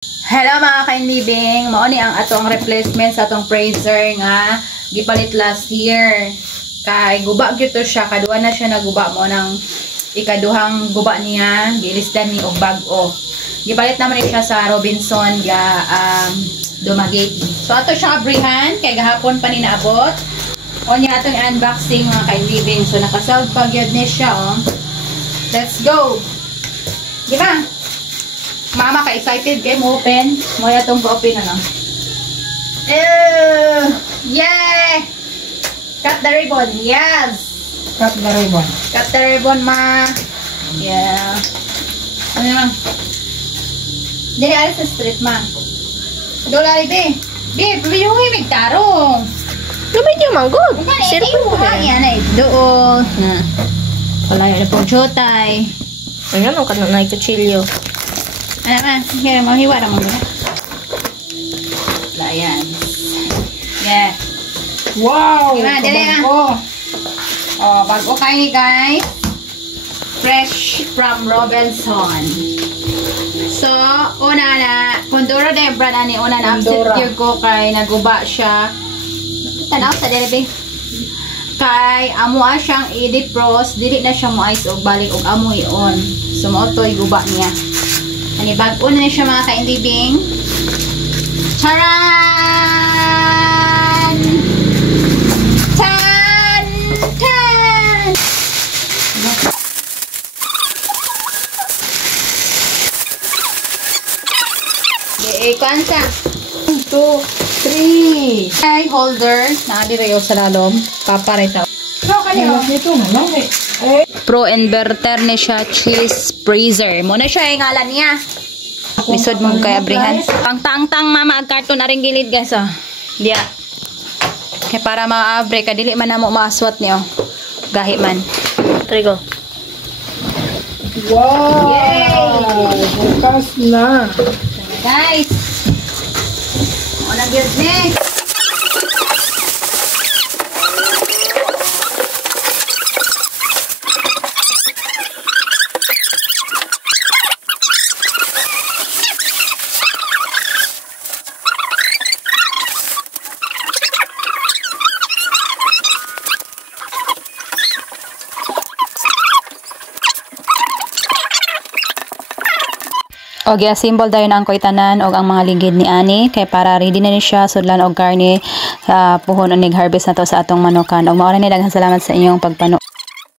Hello mga kainlibing, mao ni ang atong replacement sa atong freezer nga gipalit last year. Kay guba gyud to siya, kaduha na siya naguba mo nang ikaduhang guba niya, gilisdan ni og bag-o. Gipalit naman siya sa Robinson ga Dumaguete. So ato siya abrihan kay gahapon pa ni naabot. O niya atong unboxing mga kainlibing. So nakasound pa gyud ni siya oh. Let's go. Di ba? Mama ka excited kay mo open. Mo atong open ano. Yeah! Cut the ribbon. Yes. Cut the ribbon. Cut the ribbon ma. Yeah. Ano lang? Dili alis sa street ma. Dolari be. Be, yung himig tarong. Lumit yung manggod. Sir po ha. Yan ay doon. Wala yun pong chotay. Ayan, ang kanon na kutsilyo. Ano man? Here, mahiwara mo muna. Ayan. Yeah. Wow! Diba, dali na. Oh, bago kayo ni guys. Fresh from Robinson. So, una na, Condoro na yung brand ani, una na upset yung ko kay naguba siya. Tanaw sa delivery. Kay amoa siyang i-defrost, dili na siya mo ice og balik og amo i-on. So, mo to guba niya. Ani bago na siya mga kainlibing. Charan! Tan! Tan! Ikuan siya. 1, 2, 3. Ay, holder. Nakadirayo sa lalom. Paparita. So, kanina ito na lang eh. Pro inverter ni siya cheese freezer. Muna siya yung ngalan niya. Lisod mo kay abrihan. Ang tang-tang mama ag karton na ring gilid guys oh. Diya. Kay para maabre ka dili man namo maaswat niyo. Gahi man. Trigo. Wow! Yay! Bukas na. Guys. Wala gyud ni. Og symbol dayon ang koitanan og ang mga ligid ni ani kay para ready na ni siya sudlan og karne puhon onig harvest na to sa atong manukan. Og mao ra ni daghang salamat sa inyong pagpanood.